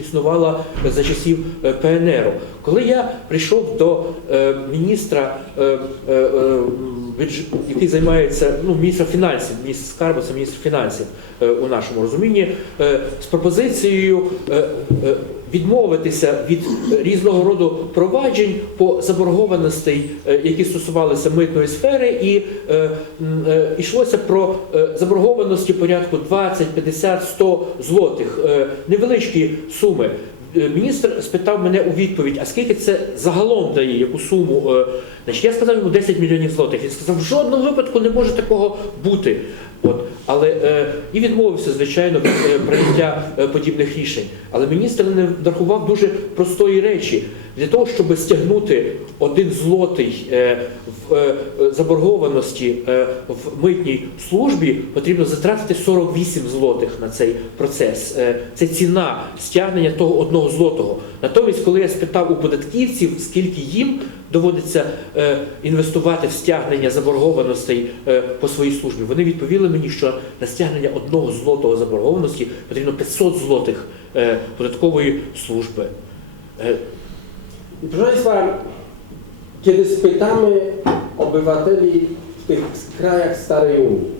існувала за часів е, ПНР. Коли я прийшов до е, міністра, е, який займається ну, міністра фінансів, міністр скарбу, це міністр фінансів у нашому розумінні, з пропозицією відмовитися від різного роду проваджень по заборгованостей, е, які стосувалися митної сфери, і е, е, йшлося про е, заборгованості порядку 20, 50, 100 злотих, е, невеличкі суми. Е, Міністр спитав мене у відповідь, а скільки це загалом дає, яку суму? Е, Значить, я сказав йому 10 мільйонів злотих. Він сказав, в жодному випадку не може такого бути. От. Але е, і відмовився, звичайно, е, прийняття е, подібних рішень. Але міністр не врахував дуже простої речі. Для того, щоб стягнути один злотий е, в е, заборгованості е, в митній службі, потрібно затратити 48 злотих на цей процес. Це ціна стягнення того одного злотого. Натомість, коли я спитав у податківців, скільки їм доводиться інвестувати в стягнення заборгованостей по своїй службі, вони відповіли мені, що на стягнення одного злотого заборгованості потрібно 500 złotych е, податкової служби. I proszę Państwa, kiedy spytamy obywateli w tych krajach Starej Unii,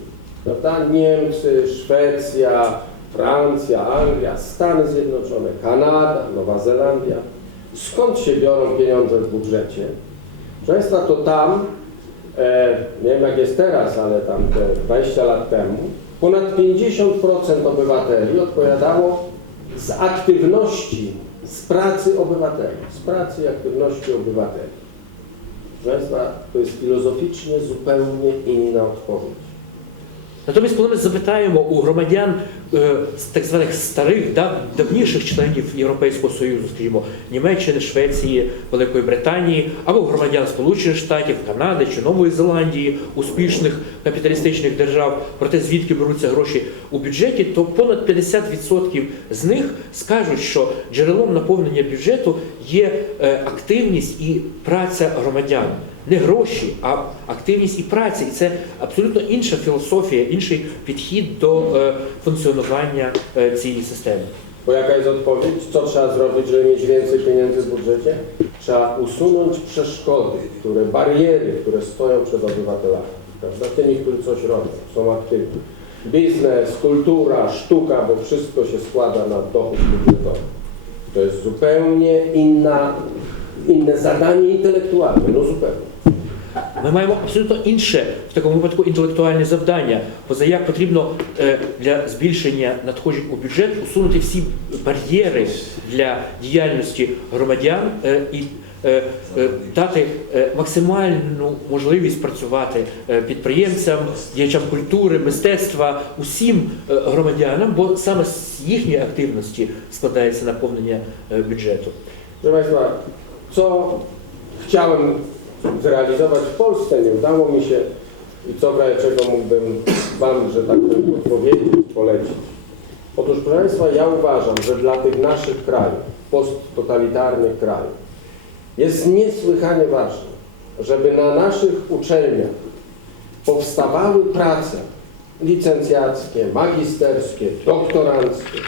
prawda, Niemcy, Szwecja, Francja, Anglia, Stany Zjednoczone, Kanada, Nowa Zelandia, skąd się biorą pieniądze w budżecie? Proszę Państwa, to tam, e, nie wiem jak jest teraz, ale tam te 20 lat temu, ponad 50% obywateli odpowiadało z aktywności, z pracy obywateli, z pracy i aktywności obywateli. Proszę Państwa, to jest filozoficznie zupełnie inna odpowiedź. Natomiast potem zapytają o u з так званих старих, дав, давніших членів Європейського Союзу, скажімо, Німеччини, Швеції, Великої Британії, або громадян Сполучених Штатів, Канади чи Нової Зеландії, успішних капіталістичних держав, про те, звідки беруться гроші у бюджеті, то понад 50% з них скажуть, що джерелом наповнення бюджету є е, активність і праця громадян. Не гроші, а активність і праця. І це абсолютно інша філософія, інший підхід до е, функціонування funkcjonowania e, CI systemu. Bo jaka jest odpowiedź? Co trzeba zrobić, żeby mieć więcej pieniędzy w budżecie? Trzeba usunąć przeszkody, które, bariery, które stoją przed obywatelami, prawda? tymi, którzy coś robią, są aktywni. Biznes, kultura, sztuka, bo wszystko się składa na dochód budżetowy. To jest zupełnie inna, inne zadanie intelektualne, no zupełnie. Ми маємо абсолютно інше в такому випадку інтелектуальне завдання. Поза як потрібно е, для збільшення надходжень у бюджет усунути всі бар'єри для діяльності громадян е, і е, дати максимальну можливість працювати підприємцям, діячам культури, мистецтва, усім громадянам, бо саме з їхньої активності складається наповнення бюджету. Proszę Państwa, co zrealizować w Polsce, nie udało mi się i co czego mógłbym Wam, że tak powiem, odpowiedzieć, polecić. Otóż, proszę Państwa, ja uważam, że dla tych naszych krajów, posttotalitarnych krajów, jest niesłychanie ważne, żeby na naszych uczelniach powstawały prace licencjackie, magisterskie, doktoranckie,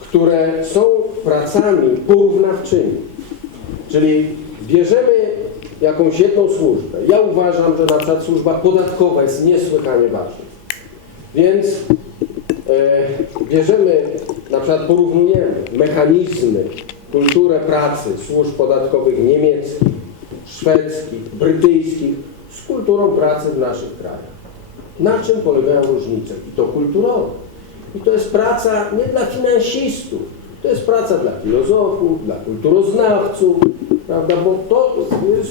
które są pracami porównawczymi. Czyli bierzemy jakąś jedną służbę. Ja uważam, że na przykład służba podatkowa jest niesłychanie ważna. Więc e, bierzemy, na przykład porównujemy mechanizmy, kulturę pracy służb podatkowych niemieckich, szwedzkich, brytyjskich z kulturą pracy w naszych krajach. Na czym polegają różnice? I to kulturowe. I to jest praca nie dla finansistów, to jest praca dla filozofów, dla kulturoznawców, prawda, bo to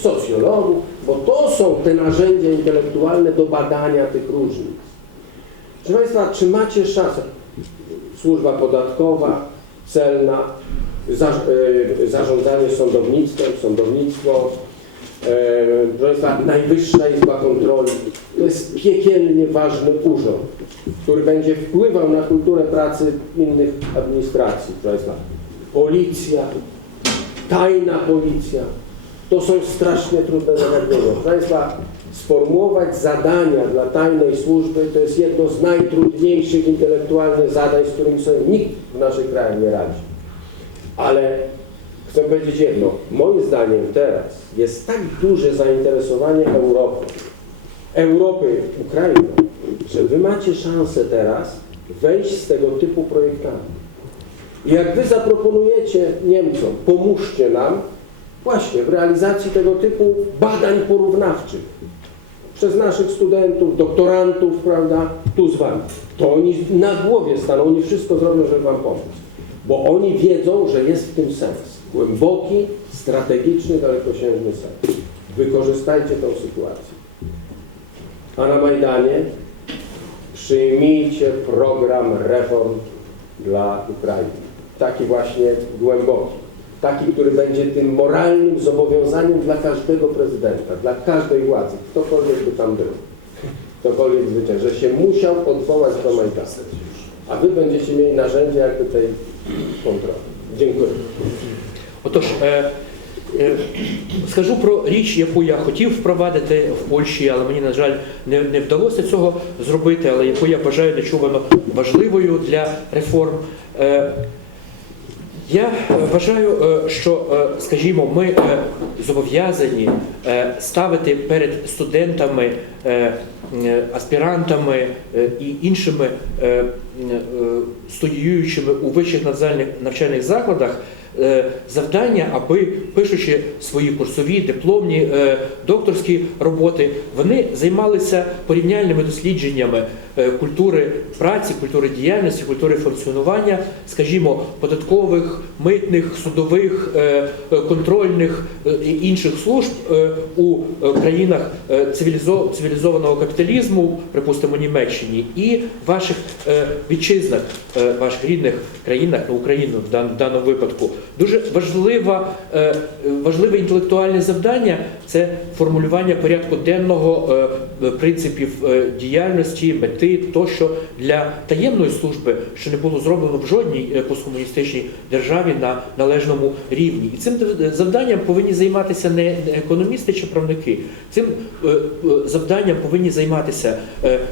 socjologów, bo to są te narzędzia intelektualne do badania tych różnic. Proszę Państwa, czy macie szansę? Służba podatkowa, celna, e, zarządzanie sądownictwem, sądownictwo, Państwa, Najwyższa Izba Kontroli. To jest piekielnie ważny urząd, który będzie wpływał na kulturę pracy innych administracji. Państwa, policja, tajna policja. To są strasznie trudne zagadnienia. Proszę Państwa, sformułować zadania dla tajnej służby to jest jedno z najtrudniejszych intelektualnych zadań, z którymi sobie nikt w naszych krajach nie radzi. Ale chcę powiedzieć jedno. Moim zdaniem teraz jest tak duże zainteresowanie Europą, Europy Ukrainą, że wy macie szansę teraz wejść z tego typu projektami. I jak wy zaproponujecie Niemcom, pomóżcie nam właśnie w realizacji tego typu badań porównawczych przez naszych studentów, doktorantów, prawda, tu z wami, to oni na głowie staną, oni wszystko zrobią, żeby wam pomóc. Bo oni wiedzą, że jest w tym sens. Głęboki, strategiczny, dalekosiężny sens. Wykorzystajcie tę sytuację. A na Majdanie przyjmijcie program reform dla Ukrainy. Taki właśnie głęboki. Taki, który będzie tym moralnym zobowiązaniem dla każdego prezydenta, dla każdej władzy, ktokolwiek by tam był, ktokolwiek zwyciężył, że się musiał odwołać do Majdanu. A wy będziecie mieli narzędzie jakby tej kontroli. Dziękuję. Отож, е, е, скажу про річ, яку я хотів впровадити в Польщі, але мені, на жаль, не, не вдалося цього зробити, але яку я вважаю нечувано важливою для реформ. Е, я вважаю, е, що, е, скажімо, ми е, зобов'язані ставити перед студентами, аспірантами і іншими студіюючими у вищих навчальних, закладах завдання, аби пишучи свої курсові, дипломні, е, докторські роботи, вони займалися порівняльними дослідженнями е, культури праці, культури діяльності, культури функціонування, скажімо, податкових, митних, судових, е, е, контрольних е, і інших служб е, у е, країнах е, цивілізованого капіталізму, припустимо, Німеччині, і ваших е, вітчизнах, е, ваших рідних країнах, ну, Україну в даному випадку. Дуже важлива, е, важливе інтелектуальне завдання це формулювання порядку денного е, е, принципів е, діяльності, мети тощо для таємної служби, що не було зроблено в жодній е, посткомуністичній державі на належному рівні. І цим завданням повинні займатися не економісти чи правники. Цим е, е, завданням повинні займатися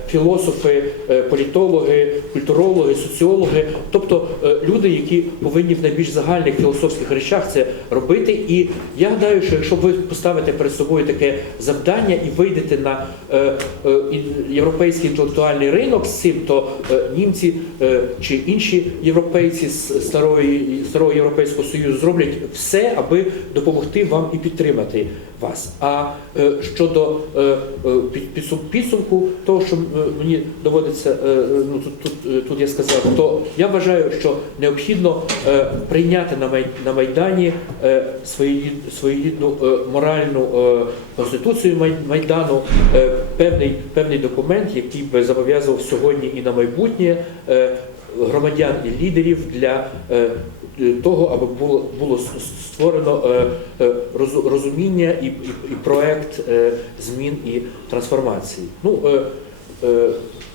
філософи, політологи, культурологи, соціологи, тобто люди, які повинні в найбільш загальних філософських речах це робити. І я гадаю, що якщо ви поставите перед собою таке завдання і вийдете на європейський інтелектуальний ринок з цим, то е, німці е, чи інші європейці з старої старого європейського союзу зроблять все, аби допомогти вам і підтримати вас. А е, щодо е, е, під- підсум- підсумку того, що мені доводиться, ну тут, тут, тут я сказав, то я вважаю, що необхідно прийняти на Май- на Майдані своєрід- своєрідну е, моральну конституцію Майдану, певний, певний документ, який би зобов'язував сьогодні і на майбутнє громадян і лідерів для того, аби було, було створено е, е, розуміння і, і, і проект е, змін і трансформації. Ну, е, е,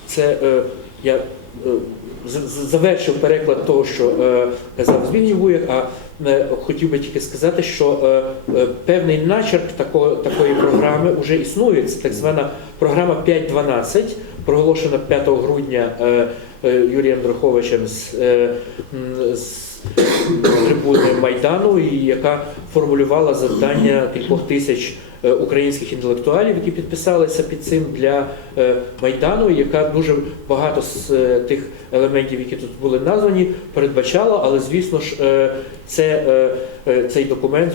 це е, я е, завершив переклад того, що е, казав Змінній Вуєк, а е, хотів би тільки сказати, що е, е, певний начерк такої, такої програми вже існує. Це так звана програма 5.12, проголошена 5 грудня е, е, Юрієм Дроховичем з, е, з трибуни Майдану, і яка формулювала завдання кількох тисяч е, українських інтелектуалів, які підписалися під цим для е, Майдану, яка дуже багато з е, тих елементів, які тут були названі, передбачала, але звісно ж, це, цей документ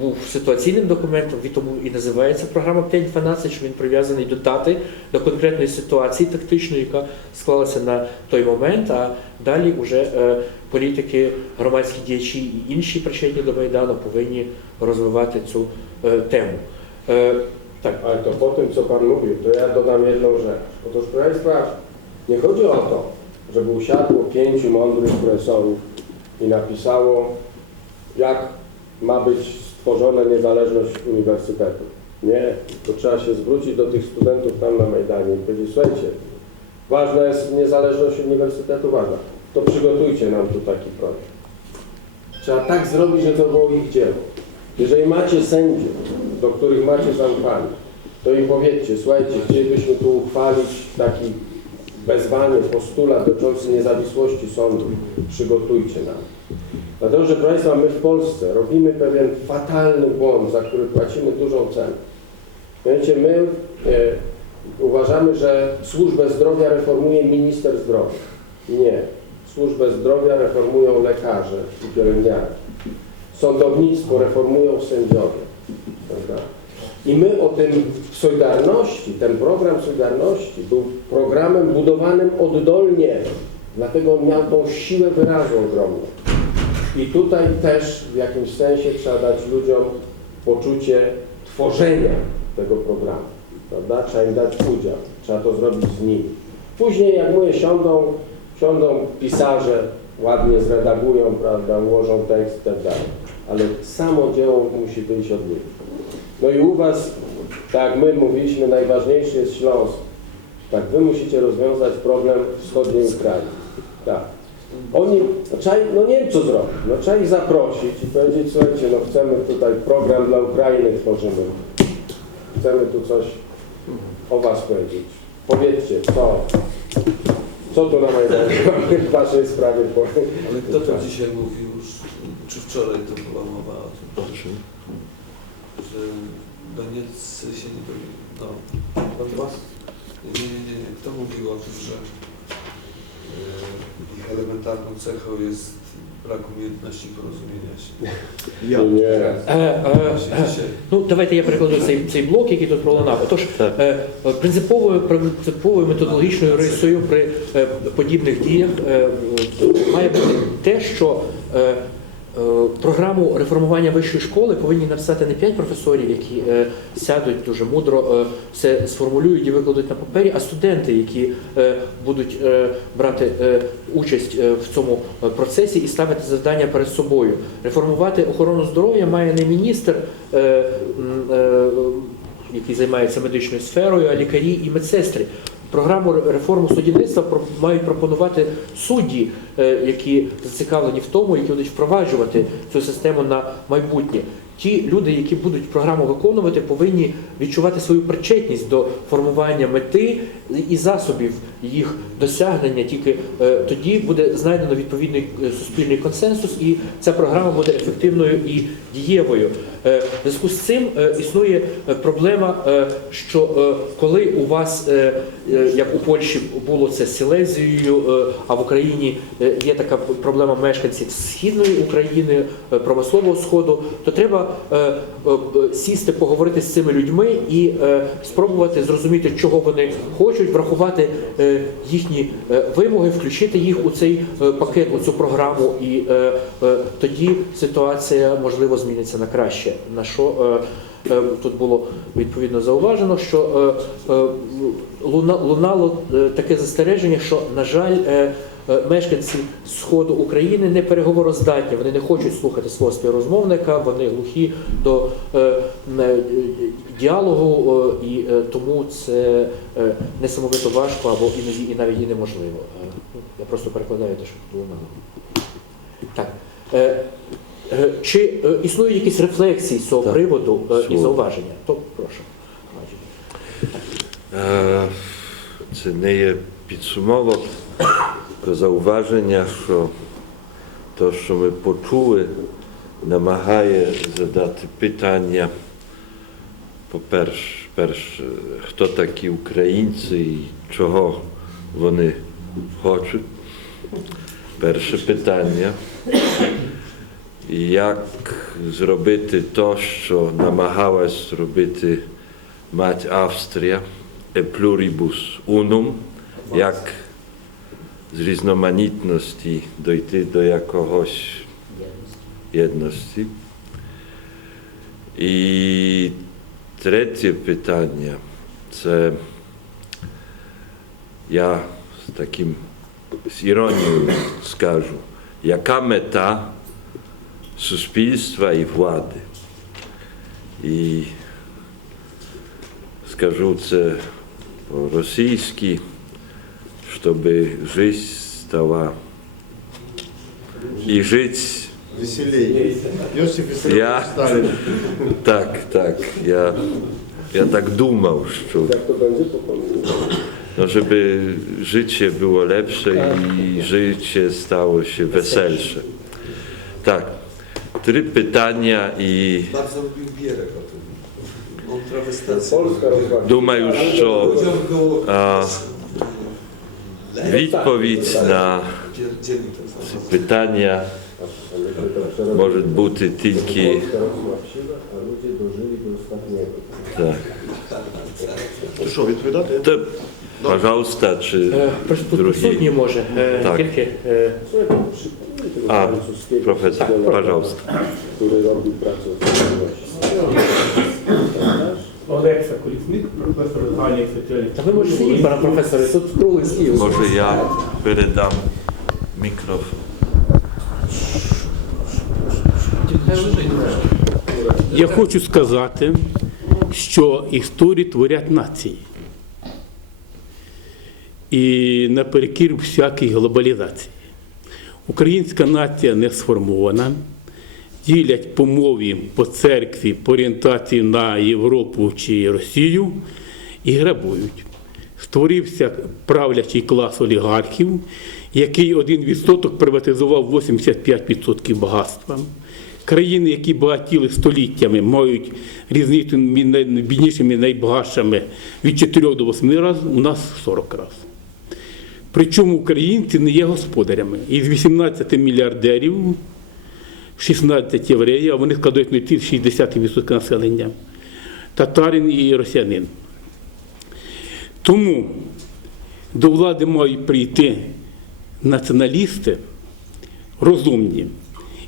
був ситуаційним документом, від тому і називається програма 5.12, що він прив'язаний до дати, до конкретної ситуації тактичної, яка склалася на той момент. А далі вже політики, громадські діячі і інші причетні до Майдану повинні розвивати цю е, temu. E, tak, Ale to po tym, co Pan mówił, to ja dodam jedną rzecz. Otóż, proszę Państwa, nie chodzi o to, żeby usiadło pięciu mądrych profesorów i napisało, jak ma być stworzona niezależność uniwersytetu. Nie, to trzeba się zwrócić do tych studentów tam na Majdanie i powiedzieć, słuchajcie, ważna jest niezależność uniwersytetu, ważna. To przygotujcie nam tu taki projekt. Trzeba tak zrobić, że to było ich dzieło. Jeżeli macie sędziów, do których macie zaufanie, to im powiedzcie, słuchajcie, chcielibyśmy tu uchwalić taki wezwanie, postulat dotyczący niezawisłości sądu, przygotujcie nam. Dlatego, że proszę Państwa, my w Polsce robimy pewien fatalny błąd, za który płacimy dużą cenę. Mianowicie my e, uważamy, że służbę zdrowia reformuje minister zdrowia. Nie. Służbę zdrowia reformują lekarze i pielęgniarki. Sądownictwo reformują sędziowie. Prawda? I my o tym Solidarności, ten program Solidarności był programem budowanym oddolnie, dlatego on miał tą siłę wyrazu ogromną. I tutaj też w jakimś sensie trzeba dać ludziom poczucie tworzenia tego programu. Prawda? Trzeba im dać udział, trzeba to zrobić z nimi. Później jak mówię, siądą, siądą pisarze, ładnie zredagują, prawda, ułożą tekst i tak. Ale samo dzieło musi wyjść od ludzi. No i u Was, tak my mówiliśmy, najważniejszy jest Śląsk. Tak, Wy musicie rozwiązać problem wschodniej Ukrainy. Tak. Oni, no, trzeba, no nie wiem co zrobić, no trzeba ich zaprosić i powiedzieć, słuchajcie, no chcemy tutaj program dla Ukrainy tworzymy. Chcemy tu coś o Was powiedzieć. Powiedzcie, co, co tu na Majdanie w Waszej sprawie powiem. Ale kto to dzisiaj mówił już, czy wczoraj to była mowa o tym, że Donieccy się nie do... No, nie, nie, nie, nie. Kto mówił o tym, że e, ich elementarną cechą jest brak umiejętności porozumienia się. Е, е. Ну, давайте я перекладу цей, цей блок, який тут пролунав. Отож, е, принциповою, принциповою методологічною рисою при е, подібних діях е, має бути те, що е, програму реформування вищої школи повинні написати не п'ять професорів, які е, сядуть дуже мудро, е, все сформулюють і викладуть на папері, а студенти, які е, будуть е, брати е, участь е, в цьому е, процесі і ставити завдання перед собою. Реформувати охорону здоров'я має не міністр. е, е, який займається медичною сферою, а лікарі і медсестри. Програму реформу суддівництва про- мають пропонувати судді, е, які зацікавлені в тому, які будуть впроваджувати цю систему на майбутнє. Ті люди, які будуть програму виконувати, повинні відчувати свою причетність до формування мети і засобів їх досягнення. Тільки е, тоді буде знайдено відповідний е, суспільний консенсус, і ця програма буде ефективною і дієвою. Е, В зв'язку з цим е, існує е, проблема, що коли у вас, як у Польщі було це з Силезією, е, а в Україні є така проблема мешканців Східної України, промислового сходу, то треба сісти, поговорити з цими людьми і спробувати зрозуміти, чого вони хочуть, врахувати їхні вимоги, включити їх у цей пакет, у цю програму, і тоді ситуація можливо зміниться на краще. На що е, е, тут було відповідно зауважено, що е, луна- лунало таке застереження, що на жаль. Мешканці сходу України не переговороздатні, вони не хочуть слухати свого співрозмовника, вони глухі до діалогу, і тому це несамовито важко або іноді і навіть і неможливо. Я просто перекладаю те, що тут лунало. Так. Е, Чи е, існують якісь рефлексії з цього Так. приводу е, і зауваження? То прошу. Це не є підсумовок, зауваження, що те, що ми почули, намагає задати питання, по-перше, перше, хто такі українці і чого вони хочуть. Перше питання. І як зробити те, що намагалась зробити мать Австрія, e pluribus unum, як з різноманітності дойти до якогось єдності. І третє питання це я з таким з іронією скажу, яка мета суспільства і влади? І скажу це по-російськи, щоб жизнь стала і жити Веселее. Иосиф Виссарионович Я- Сталин. так, так. Я, я так думав, що Jak to będzie, to powiem. no, żeby życie było lepsze i życie stało się weselsze. Tak. tryb pytania i Bardzo lubił Bierek o tym. On. Polska rozwaga. duma już o Ludziom a, na pytania, może buty, tinki. Tak. To То, пожалуйста, чи Е, другі. присутні може. Е, Так. Тільки е, francuskiego profesor, psychologa, пожалуйста. Олекса Колісник, професор загальних соціальних Та ви можете сидіти, пане професоре, тут круглий стіл. Може я передам мікрофон. Я хочу сказати, що історії творять нації. І наперекір всякій глобалізації. Українська нація не сформована, ділять по мові, по церкві, по орієнтації на Європу чи Росію і грабують. Створився правлячий клас олігархів, який один відсоток приватизував 85% багатства. Країни, які багатіли століттями, мають різницю між найбіднішими і найбагатшими від 4 до 8 разів, у нас 40 разів. Причому українці не є господарями. Із 18 мільярдерів 16 євреїв, а вони складають не ті 60% населення, татарин і росіянин. Тому до влади мають прийти націоналісти розумні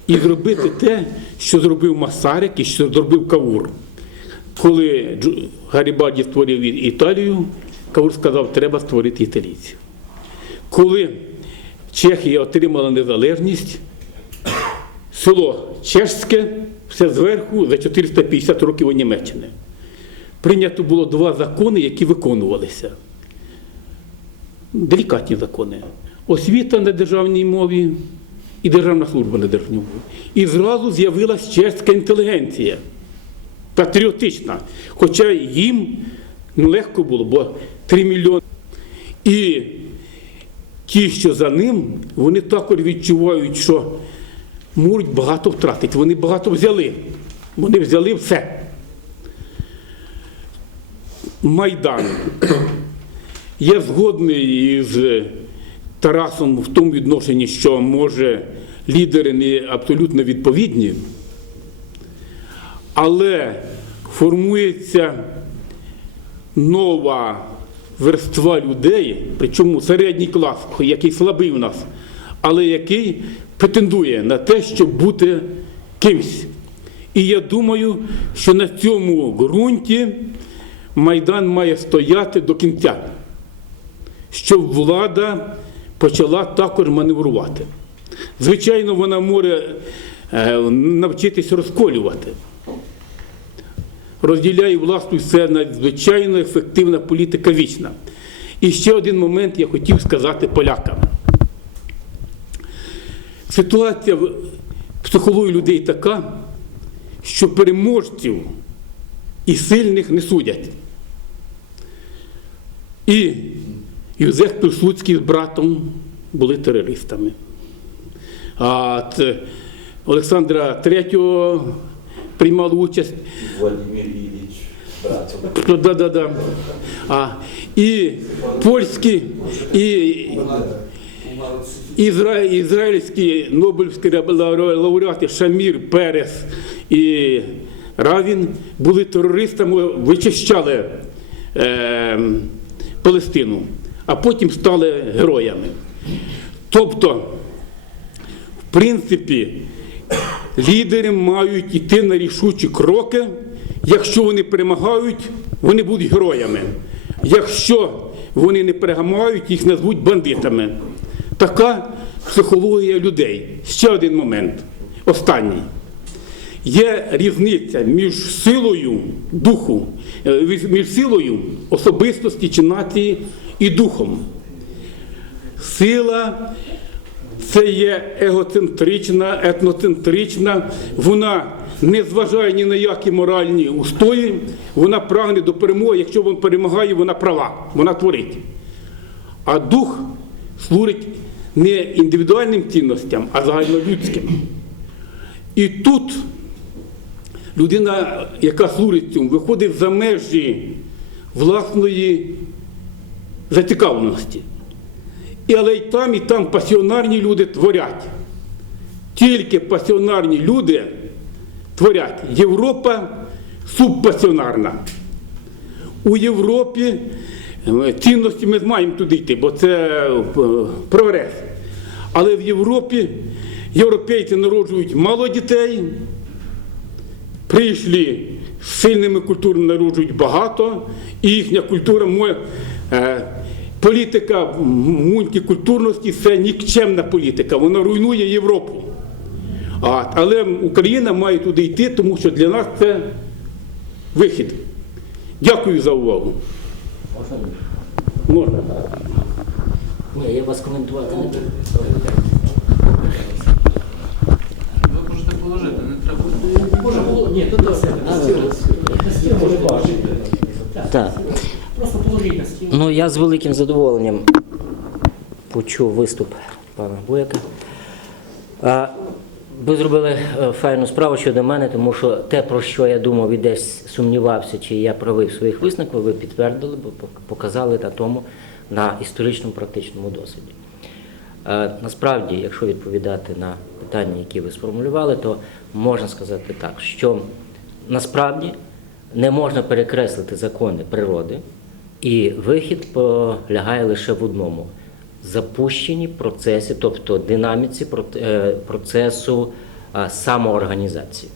і зробити те, що зробив Масарик і що зробив Кавур. Коли Гарібальді створив Італію, Кавур сказав, треба створити італійців. Коли Чехія отримала незалежність, село Чешське, все зверху за 450 років у Німеччини. Прийнято було два закони, які виконувалися. Делікатні закони. Освіта на державній мові і державна служба на державній мові. І зразу з'явилась чеська інтелігенція, патріотична. Хоча їм нелегко було, бо 3 мільйони. І ті, що за ним, вони також відчувають, що можуть багато втратити. Вони багато взяли. Вони взяли все. Майдан. Я згодний із Тарасом в тому відношенні, що може лідери не абсолютно відповідні, але формується нова верства людей, причому середній клас, який слабий у нас, але який претендує на те, щоб бути кимсь. І я думаю, що на цьому ґрунті Майдан має стояти до кінця, щоб влада почала також маневрувати. Звичайно, вона може е, навчитись розколювати. Розділяє власність це надзвичайно ефективна політика вічна. І ще один момент я хотів сказати полякам. Ситуація в психології людей така, що переможців і сильних не судять. І Юзеф Пілсудський з братом були терористами. А Олександра III приймали участь. Владимир Ілліч, братом. Ну, Да, да, да. А, і польські, і ізра... ізраїльські Нобелівські лауре- лауреати Шамір, Перес і Равін були терористами, вичищали е, Палестину, а потім стали героями. Тобто, в принципі, лідери мають йти на рішучі кроки. Якщо вони перемагають, вони будуть героями. Якщо вони не перемагають, їх назвуть бандитами. Така психологія людей. Ще один момент. Останній. Є різниця між силою духу, е, між силою особистості чи нації і духом. Сила це є егоцентрична, етноцентрична, вона не зважає ні на які моральні устої, вона прагне до перемоги. Якщо вона перемагає, вона права, вона творить. А дух служить не індивідуальним цінностям, а загальнолюдським. І тут людина, яка служить цьому, виходить за межі власної зацікавленості. І але й там, і там пасіонарні люди творять. Тільки пасіонарні люди творять. Європа субпасіонарна. У Європі е, цінності ми маємо туди йти, бо це е, прогрес. Але в Європі європейці народжують мало дітей, прийшлі з сильними культурами народжують багато, і їхня культура моя. Політика мультикультурності це нікчемна політика, вона руйнує Європу. А, але Україна має туди йти, тому що для нас це вихід. Дякую за увагу. Можна. Ні, я вас коментувати не буду. Ви можете положити, не треба. Може було? Ні, то стіл може бачити. Так. Просто положіть на стіл. Ну, я з великим задоволенням почув виступ пана Буяка. А, Ви зробили е, файну справу щодо мене, тому що те, про що я думав і десь сумнівався, чи я правий в своїх висновках, ви підтвердили, бо показали на тому на історичному практичному досвіді. Насправді, якщо відповідати на питання, які ви сформулювали, то можна сказати так, що насправді не можна перекреслити закони природи, і вихід полягає лише в одному запущенні процесі, тобто динаміці е, процесу самоорганізації,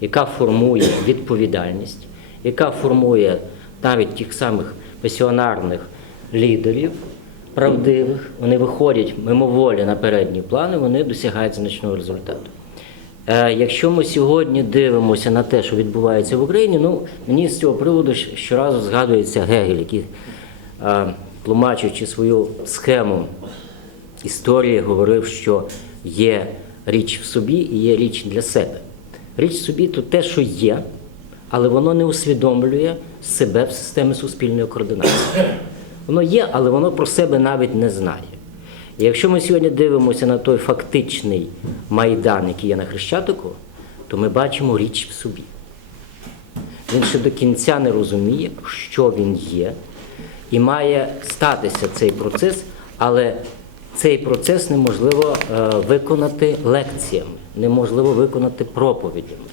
яка формує відповідальність, яка формує навіть тих самих пасіонарних лідерів, правдивих, вони виходять мимоволі на передній план, і вони досягають значного результату. Е, Якщо ми сьогодні дивимося на те, що відбувається в Україні, ну мені з цього приводу щоразу згадується Гегель, який, е, тлумачучи свою схему історії, говорив, що є річ в собі і є річ для себе. Річ в собі то те, що є, але воно не усвідомлює себе в системі суспільної координації. Воно є, але воно про себе навіть не знає. Якщо ми сьогодні дивимося на той фактичний майдан, який є на Хрещатику, то ми бачимо річ в собі. Він ще до кінця не розуміє, що він є, і має статися цей процес, але цей процес неможливо е, виконати лекціями, неможливо виконати проповідями.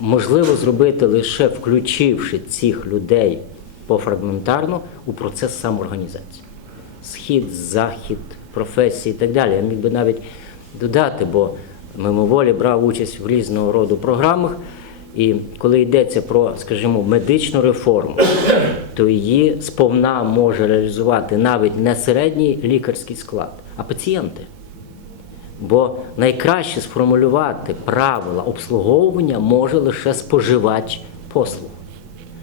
Можливо зробити лише включивши цих людей пофрагментарно у процес самоорганізації. Схід, захід, професії і так далі. Я міг би навіть додати, бо мимоволі брав участь в різного роду програмах. І коли йдеться про, скажімо, медичну реформу, то її сповна може реалізувати навіть не середній лікарський склад, а пацієнти. Бо найкраще сформулювати правила обслуговування може лише споживач послуг.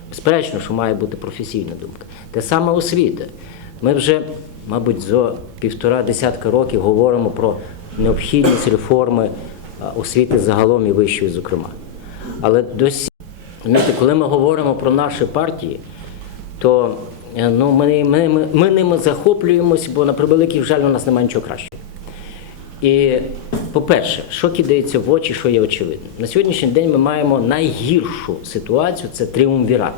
Безперечно, що має бути професійна думка. Те саме освіта. Ми вже, мабуть, за півтора десятка років говоримо про необхідність реформи освіти загалом і вищої, зокрема. Але досі, коли ми говоримо про наші партії, то е, ну, ми, ми, ми, ми ними захоплюємось, бо на превеликий жаль у нас немає нічого кращого. І, по-перше, що кидається в очі, що є очевидно. На сьогоднішній день ми маємо найгіршу ситуацію це тріумвірат.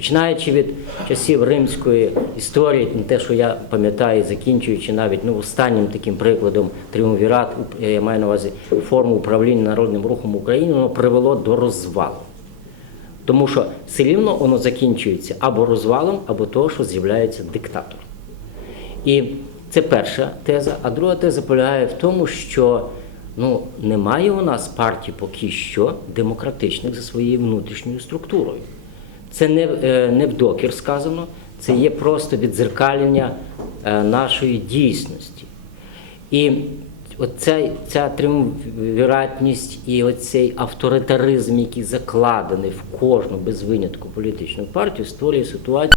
Починаючи від часів римської історії, те, що я пам'ятаю, закінчуючи навіть ну, останнім таким прикладом тріумвірат, я маю на увазі форму управління народним рухом України, воно привело до розвалу. Тому що все рівно воно закінчується або розвалом, або того, що з'являється диктатор. І це перша теза. А друга теза полягає в тому, що ну, немає у нас партій поки що демократичних за своєю внутрішньою структурою. Це не, е, не в докір сказано, це є просто віддзеркалення е, нашої дійсності. І оця, ця триумвіратність і оцей авторитаризм, який закладений в кожну без винятку політичну партію, створює ситуацію.